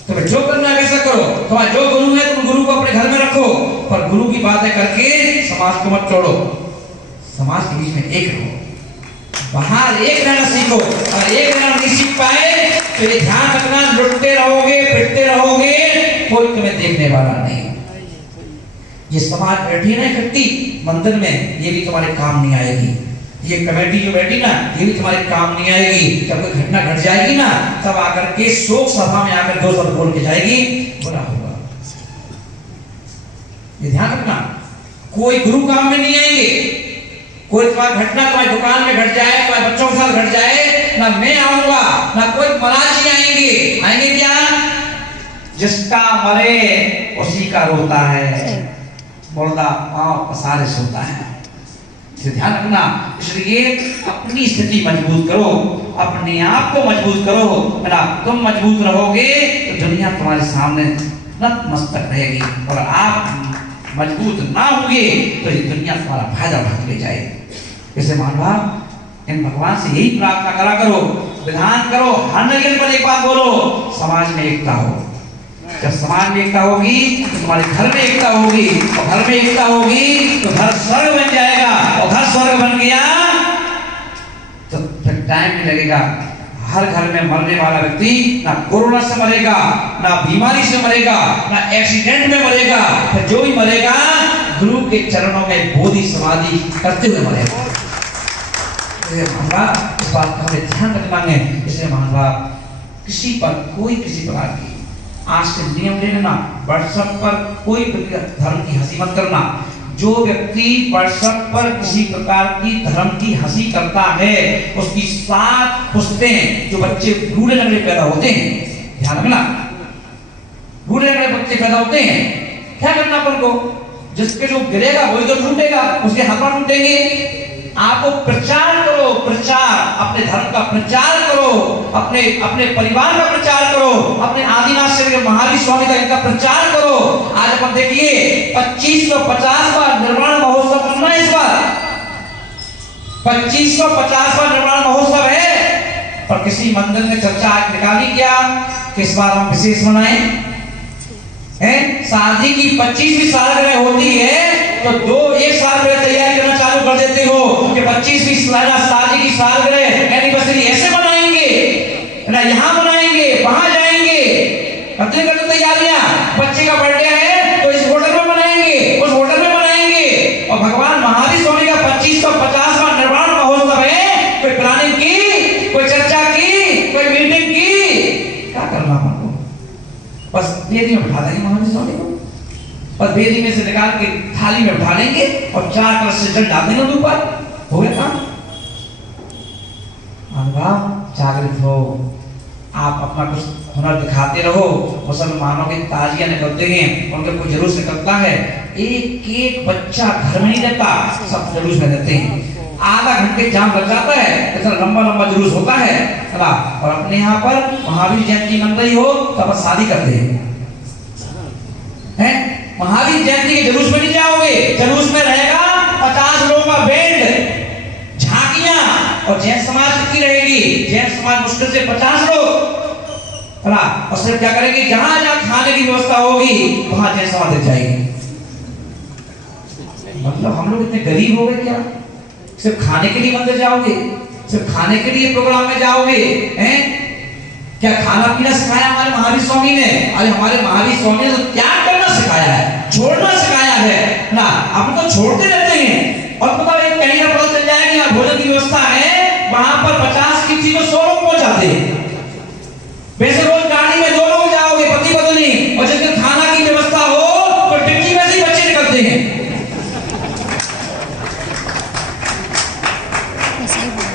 तुम्हें जो करना है वैसा करो, तुम्हारा जो गुरु है तुम गुरु को अपने घर में रखो, पर गुरु की बातें करके समाज को मत तोड़ो। समाज के बीच में एक रहो, बाहर एक रहना सीखो। और एक रहना नहीं सीख पाए तो ये ध्यान रखना, लुटते रहोगे, पिटते रहोगे, कोई तुम्हें देखने वाला नहीं। ये समाज बैठी ना इकट्ठी मंदिर में, ये भी तुम्हारे काम नहीं आएगी। ये कमेटी जो बैठी ना, ये भी तुम्हारे काम नहीं आएगी। जब कोई घटना घट जाएगी ना, तब आकर के शोक सभा में आकर 2 शब्द बोल के जाएगी, बुरा होगा। ये ध्यान रखना, कोई गुरु काम में नहीं आएंगे। कोई तुम्हारी घटना तुम्हारी दुकान में घट जाए, तुम्हारे बच्चों के साथ घट जाए, ना मैं आऊंगा ना कोई महाराज जी आएंगे। आएंगे क्या? जिसका मरे उसी का रोता है, मुर्दा पांव पसारे सोता है। इसे ध्यान रखना। इसलिए अपनी स्थिति मजबूत करो, अपने आप को मजबूत करो, है ना। तुम मजबूत रहोगे तो दुनिया तुम्हारे सामने नतमस्तक रहेगी, और आप मजबूत ना होंगे तो ये दुनिया तुम्हारा फायदा उठा ले जाएगी। इसे मानव इन भगवान से यही प्रार्थना करा करो, विधान करो, हर नगर पर एक बात बोलो, समाज में एकता हो। जब समाज में एकता होगी तो तुम्हारे घर में एकता होगी, और घर में एकता होगी तो घर स्वर्ग बन जाएगा, और घर स्वर्ग बन गया तो फिर टाइम नहीं लगेगा। हर घर में मरने वाला व्यक्ति ना कोरोना से मरेगा, ना बीमारी से मरेगा, ना एक्सीडेंट में मरेगा, फिर जो भी मरेगा गुरु के चरणों में बोधि समाधि करते हुए मरेगा। महाभारत इस बात का हमें ध्यान रखना है। इसलिए महाभारत किसी पर कोई किसी प्रकार की आज से नियम ले लेना, व्हाट्सएप पर कोई धर्म की हंसी मत करना। जो व्यक्ति व्हाट्सएप पर किसी प्रकार की धर्म की हंसी करता है उसकी 7 पुश्तें जो बच्चे बूढ़े लगने पैदा होते हैं, ध्यान रखना, बूढ़े लगने बच्चे पैदा होते हैं, क्या करना अपन को, जिसके जो गिरेगा वही तो टूटेगा, उसके हाथ पांव टूटेंगे। आपको प्रचार करो, प्रचार, अपने धर्म का प्रचार करो, अपने अपने परिवार का प्रचार करो, अपने आदिनाथ से महावीर स्वामी का इनका प्रचार करो। आज अपन देखिए 2550वां निर्माण महोत्सव करना है, इस बार 2550वां निर्माण महोत्सव है, पर किसी मंदिर ने चर्चा आज निकाली क्या कि इस बार हम विशेष मनाएं हैं। शादी की 25वीं सालगिरह होती है तो 1 साल पहले तैयारी करना चालू कर देते हो कि 25वीं शादी की सालगिरह एनिवर्सरी ऐसे मनाएंगे ना, यहाँ मनाएंगे, वहां जाएंगे, करते करते तैयारियां। बच्चे का बर्थडे है तो इस होटल में मनाएंगे, उस होटल में मनाएंगे। और भगवान महावीर स्वामी का 2550वां निर्माण महोत्सव है, कोई प्लानिंग की, कोई चर्चा की, कोई मीटिंग की, क्या करना हमको, बस वेदी में बिठा देंगे महावीर स्वामी को, और वेदी में से निकाल के थाली में बिठा देंगे और 4 कलश से जल डाल देंगे ऊपर, हो गया काम। अनुभव जागृत हो, आप अपना कुछ हुनर दिखाते रहो। मुसलमानों के ताजिया निकलते हैं, उनके कुछ जुलूस निकलता है, एक एक बच्चा घर में नहीं रहता, सब जुलूस में रहते हैं। आधा घंटे जाम लग जाता है, इतना लंबा लंबा जुलूस होता है ना। और अपने यहाँ पर महावीर जयंती मन रही हो तब शादी करते हैं, महावीर जयंती के जुलूस में नहीं जाओगे, जुलूस में रहेगा 50 लोगों का बैंड, झांकियां, और जैन समाज कितनी रहेगी, जैन समाज मुश्किल से 50 लोग, है ना। और सिर्फ क्या करेंगे, जहां जहां खाने की व्यवस्था होगी वहां जैन समाज दिख जाएगी। मतलब हम लोग इतने गरीब हो गए क्या, सिर्फ खाने के लिए मंदिर जाओगे, सिर्फ खाने के लिए प्रोग्राम में जाओगे, हैं? क्या खाना पीना सिखाया हमारे महावीर स्वामी ने? अरे हमारे महावीर स्वामी ने तो त्याग करना सिखाया है, छोड़ना सिखाया है ना। हम तो छोड़ते रहते हैं, और पता है कहीं ना पता चल जाएगा कि भोजन की व्यवस्था है, वहां पर 50 की चीज 100 लोग पहुंच जाते हैं। वैसे रोज गाड़ी में 2 लोग जाओगे पति पत्नी, और जिस दिन खाना की व्यवस्था हो तो डिक्की में से ही बच्चे निकलते हैं।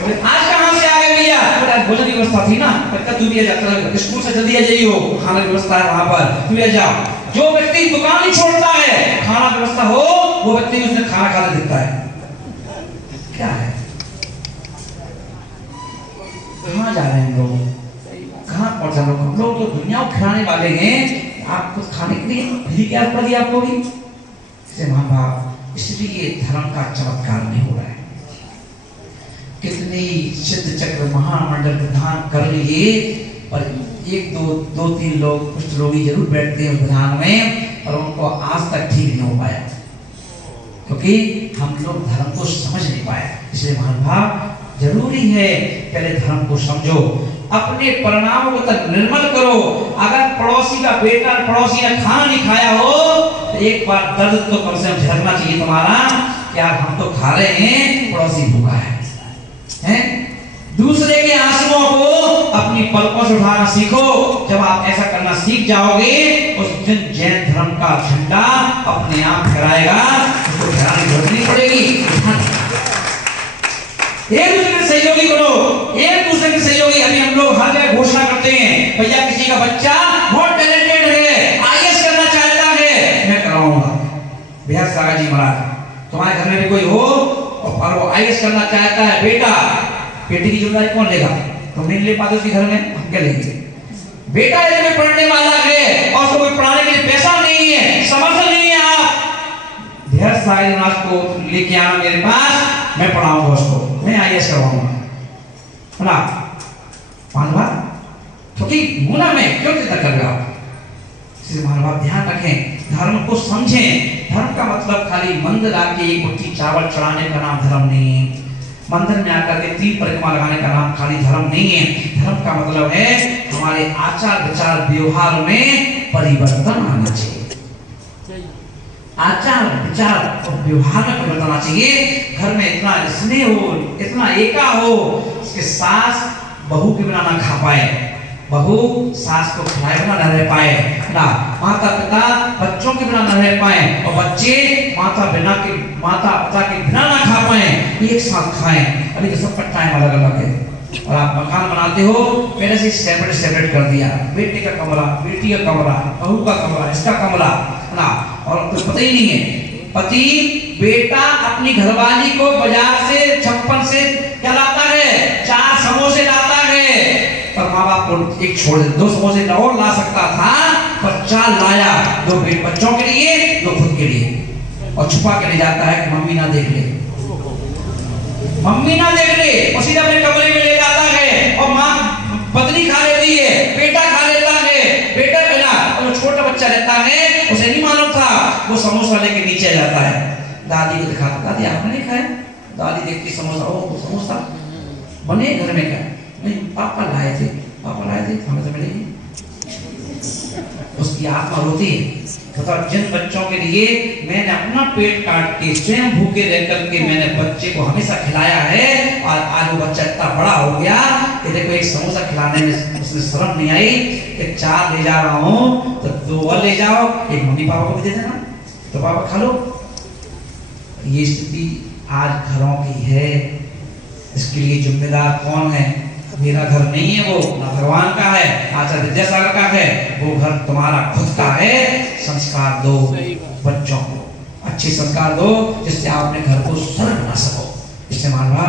आज कहां से आ गए भैया, भोजन की व्यवस्था थी ना, तू भी जाता, स्कूल से जल्दी आ जाइए, खाना की व्यवस्था है वहां पर, तू आ जाओ। जो व्यक्ति दुकान नहीं छोड़ता है, खाना व्यवस्था हो, वो व्यक्ति उसने खाना खाते दिखता है। क्या है, कहां जा रहे हैं लोग, कहां पहुंचा लोग? हम लोग तो दुनिया को खिलाने वाले हैं, आप कुछ खाने के लिए भी क्या पड़ दिया आपको भी से महाभाव। इसलिए धर्म का चमत्कार नहीं हो रहा है। कितनी सिद्ध चक्र महामंडल प्रधान कर लिए, और 1-2-3 लोग कुछ लोग ही जरूर बैठते हैं प्रधान में, और उनको आज तक ठीक नहीं हो पाया, क्योंकि हम लोग धर्म को समझ नहीं पाए। इसलिए महाभाव जरूरी है पहले धर्म को समझो, अपने परिणामों को तक निर्मल करो। अगर पड़ोसी का बेटा पड़ोसी ने खाना नहीं खाया हो तो एक बार दर्द तो कम से कम झलकना चाहिए तुम्हारा, क्या हम तो खा रहे हैं, पड़ोसी भूखा है। दूसरे के आंसुओं को अपनी पलकों से उठाना सीखो। जब आप ऐसा करना सीख जाओगे उस दिन जैन धर्म का झंडा अपने आप फहराएगा, उसको फहराने की जरूरत नहीं पड़ेगी। एक दूसरे के सहयोगी बनो, एक दूसरे के सहयोगी। अभी हम लोग हर जगह घोषणा करते हैं, भैया किसी का बच्चा बहुत टैलेंटेड है, आईएएस करना चाहता है, मैं कराऊंगा। भैया सागा जी महाराज तुम्हारे घर में भी कोई हो और वो IAS करना चाहता है बेटा, बेटी की जिम्मेदारी कौन लेगा? तुम नहीं ले पाते उसके घर में, हम क्या लेंगे? बेटा यदि पढ़ने वाला है और उसको कोई पढ़ाने के लिए पैसा नहीं है, समर्थन नहीं है, आप ढेर सारे अनाज को लेके आना मेरे पास, मैं पढ़ाऊंगा उसको, मैं IAS करवाऊंगा, है ना? मानवा क्योंकि गुना में क्यों चिंता कर रहे हो? इसलिए मानवा ध्यान रखें, धर्म को समझें। धर्म का मतलब खाली मंदिर आके एक मुट्ठी चावल चढ़ाने का नाम धर्म नहीं है। मंदिर में आकर के 3 परिक्रमा लगाने का नाम खाली धर्म नहीं है। धर्म का मतलब है हमारे आचार विचार व्यवहार में परिवर्तन आना चाहिए। आचार विचार और व्यवहार में परिवर्तन आना चाहिए। घर में इतना स्नेह हो, इतना एका हो, इसके सास बहू के बिना ना खा पाए, बहू सास को खिलाए बिना न रह पाए, ना माता पिता बच्चों के बिना न रह पाए, और बच्चे माता पिता के बिना ना खा पाए, एक साथ खाएं। अभी तो सबका टाइम अलग अलग है, और आप मकान बनाते हो पहले से सेपरेट कर दिया, बेटे का कमरा, बेटी का कमरा, बहू का कमरा, इसका कमरा, ना, और तो पता ही नहीं है। पति बेटा अपनी घरवाली को बाजार से 56 से क्या लाता है? 4 समोसे लाता है, पर माँ बाप को एक छोड़ दे, 2 समोसे और ला सकता था, पर 4 लाया, 2 बच्चों के लिए, 2 खुद के लिए, और छुपा के ले जाता है कि मम्मी ना देख ले, मम्मी ना देख ले, और सीधा अपने कमरे में ले जाता है, और माँ पत्नी खा लेती है, बेटा खा लेता है, बेटा बिना, और जो छोटा बच्चा रहता है उसे नहीं मालूम था, वो समोसा लेके नीचे जाता है, दादी को दिखाता, दादी आपने नहीं खाया? दादी देखती समोसा, ओ समोसा बने घर में क्या? नहीं, पापा लाए थे, हमें तो मिलेगी। उसकी आत्मा रोती है, मतलब जिन बच्चों के लिए मैंने अपना पेट काट के स्वयं भूखे रह करके मैंने बच्चे को हमेशा खिलाया है, और आज वो बच्चा इतना बड़ा हो गया कि देखो एक समोसा खिलाने में उसने शर्म नहीं आई कि 4 ले जा रहा हूँ तो 2 और ले जाओ, एक मम्मी पापा को भी दे देना, तो पापा खा लो। ये स्थिति आज घरों की है। इसके लिए जिम्मेदार कौन है? मेरा घर नहीं है वो, ना भगवान का है, आचार्य विद्यासागर का है, वो घर तुम्हारा खुद का है। संस्कार दो बच्चों को, अच्छे संस्कार दो जिससे आप अपने घर को स्वर्ग बना सको। इससे मानवा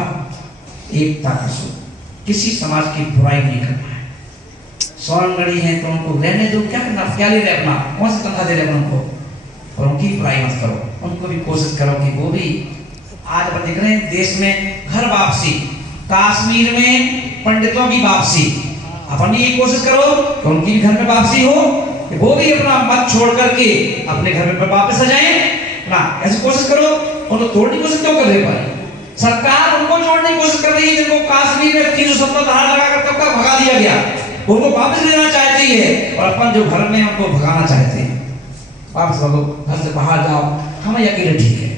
एकता का सूत्र, किसी समाज की बुराई नहीं करना है। स्वर्णगढ़ी है तो उनको रहने दो, क्या करना, क्या ले रहे अपना, कौन सी तनख्वाह दे रहे उनको, और उनकी बुराई मत करो, उनको भी कोशिश करो कि वो भी। आज अपन देख रहे हैं देश में घर वापसी, कश्मीर में पंडितों की वापसी, अपन ये कोशिश करो कि उनकी भी घर में वापसी हो, कि वो भी अपना मत छोड़ करके अपने घर में वापस आ जाएं ना। ऐसी कोशिश करो। उनको तोड़ने की कोशिश क्यों कर रहे हैं? सरकार उनको जोड़ने की कोशिश कर रही है जिनको कश्मीर में 370 धारा लगाकर कब का भगा दिया गया, उनको वापस लेना चाहती है, और अपन जो घर में उनको भगाना चाहते हैं। वापस भागो, घर से बाहर जाओ, हमें अकेले ठीक है,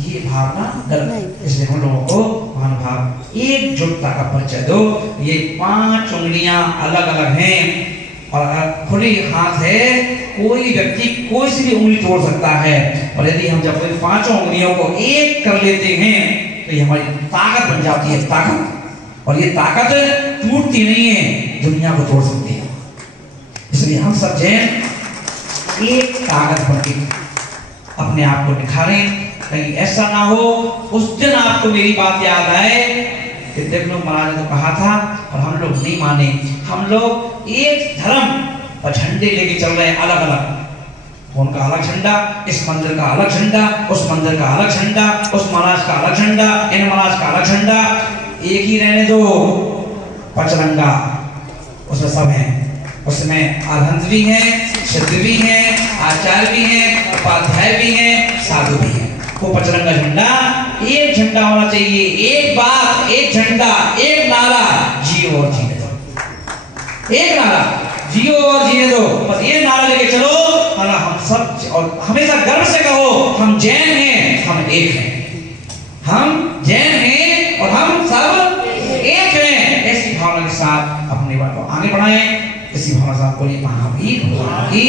ये भावना गलत है। इसलिए हम लोगों को महानुभाव एकजुटता का परिचय दो। ये 5 उंगलियां अलग अलग हैं और खुली हाथ है, कोई व्यक्ति कोई सी भी उंगली तोड़ सकता है, और यदि हम जब 5 उंगलियों को एक कर लेते हैं तो ये हमारी ताकत बन जाती है, ताकत, और ये ताकत टूटती नहीं है, दुनिया को तोड़ सकती है। इसलिए हम सब जैन एक ताकत बन के अपने आप को निखारें, कहीं ऐसा ना हो उस दिन आपको मेरी बात याद आए कि देख लो महाराज ने तो कहा था और हम लोग नहीं माने। हम लोग एक धर्म और झंडे लेके चल रहे हैं अलग अलग, उनका अलग झंडा, इस मंदिर का अलग झंडा, उस मंदिर का अलग झंडा, उस महाराज का अलग झंडा, इन महाराज का अलग झंडा। एक ही रहने दो, पचरंगा उसमें सब है, उसमें अरहंत भी है, सिद्ध भी है, आचार्य भी है, उपाध्याय भी है, साधु भी है। वो पचरंगा झंडा, एक झंडा होना चाहिए, एक बात, एक झंडा, एक नारा, जियो और जीने दो। एक नारा, जियो और जीने दो, बस ये नारा लेके चलो, और हम सब, और हमेशा गर्व से कहो हम जैन हैं, हम एक हैं, हम जैन हैं और हम सब एक हैं। ऐसी भावना के साथ अपनी बात को आगे बढ़ाएं। इसी भावना से आपको ये महावीर भगवान की